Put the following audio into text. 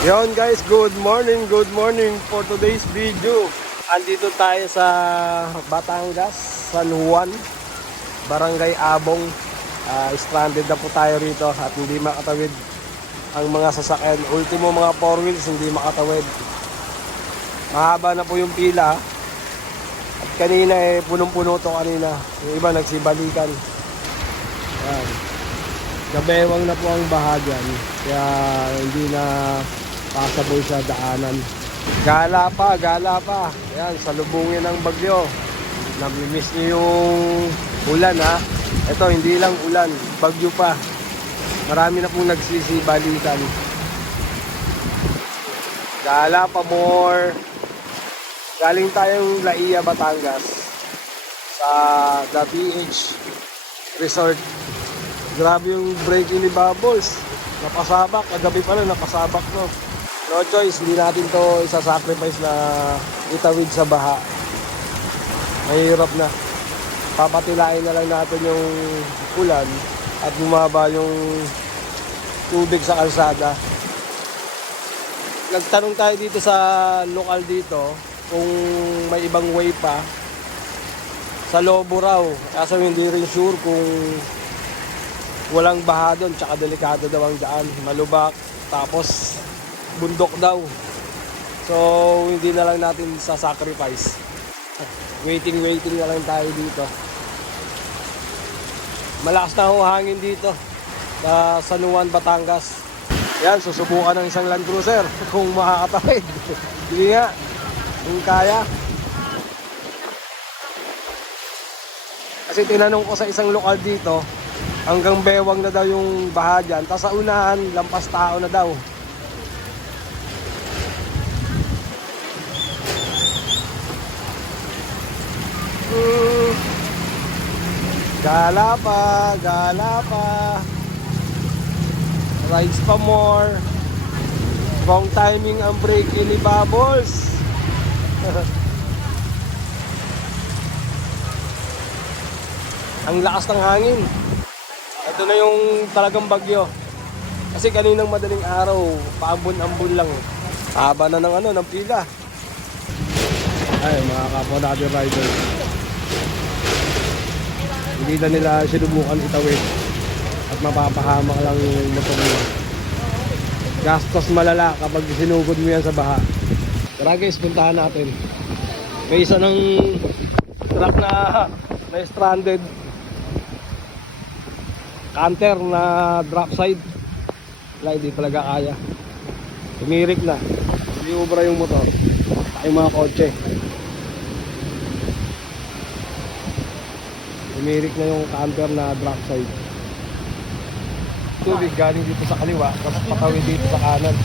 Yon guys, good morning for today's video. Andito tayo sa Batangas, San Juan, Barangay Abong. Stranded na po tayo rito at hindi makatawid ang mga sasakyan. Ultimo mga 4 wheels hindi makatawid. Mahaba na po yung pila. At kanina punong-puno to kanina. Yung iba nagsibalikan. Yan. Gabewang na po ang bahagyan. Kaya hindi na passable sa daanan. Gala pa. Ayan, salubungin ng bagyo. Namimiss niyo yung ulan ha. Ito, hindi lang ulan, bagyo pa. Marami na pong nagsisibalikan. Gala pa more. Galing tayong Laia, Batangas sa The PH Resort. Grabe yung break-in ni Bubbles. Napasabak, kagabi pala napasabak no. No choice, hindi natin to isa-sacrifice na itawid sa baha. Mahirap na. Papatilain na lang natin yung ulan at bumaba yung tubig sa kalsada. Nagtanong tayo dito sa lokal dito kung may ibang way pa. Sa Lobo raw, kaso hindi rin sure kung walang baha doon, tsaka delikado daw ang daan, malubak, tapos bundok daw. So hindi na lang natin sa-sacrifice. Waiting na lang tayo dito. Malakas na ang hangin dito sa San Juan, Batangas. Yan, susubukan ng isang Land Cruiser kung makakatawid. Hindi nga, kung kaya. Kasi tinanong ko sa isang lokal dito, hanggang bewang na daw yung baha dyan. Tapos sa unahan, lampas tao na daw. Gala pa. Rides pa more. Wrong timing ang break-in ni Bubbles. Ang lakas ng hangin. Ito na yung talagang bagyo. Kasi kaninang madaling araw, paambon-ambon lang. Haba na ng pila. Ay, mga kapwa natin riders. Hindi na nila sinubukan itawid. At mapapahamak lang yung motor nila. Gastos malala kapag sinugod mo yan sa baha. Tara guys, puntahan natin. May isa ng truck na may stranded. Canter na drop side. Wala, hindi talaga kaya. Tumirik na. Hindi ubra yung motor. Yung mga kotse. Tumirik na yung canter na drop side. Tubig galing dito sa kaliwa, tapos patawid dito sa kanan.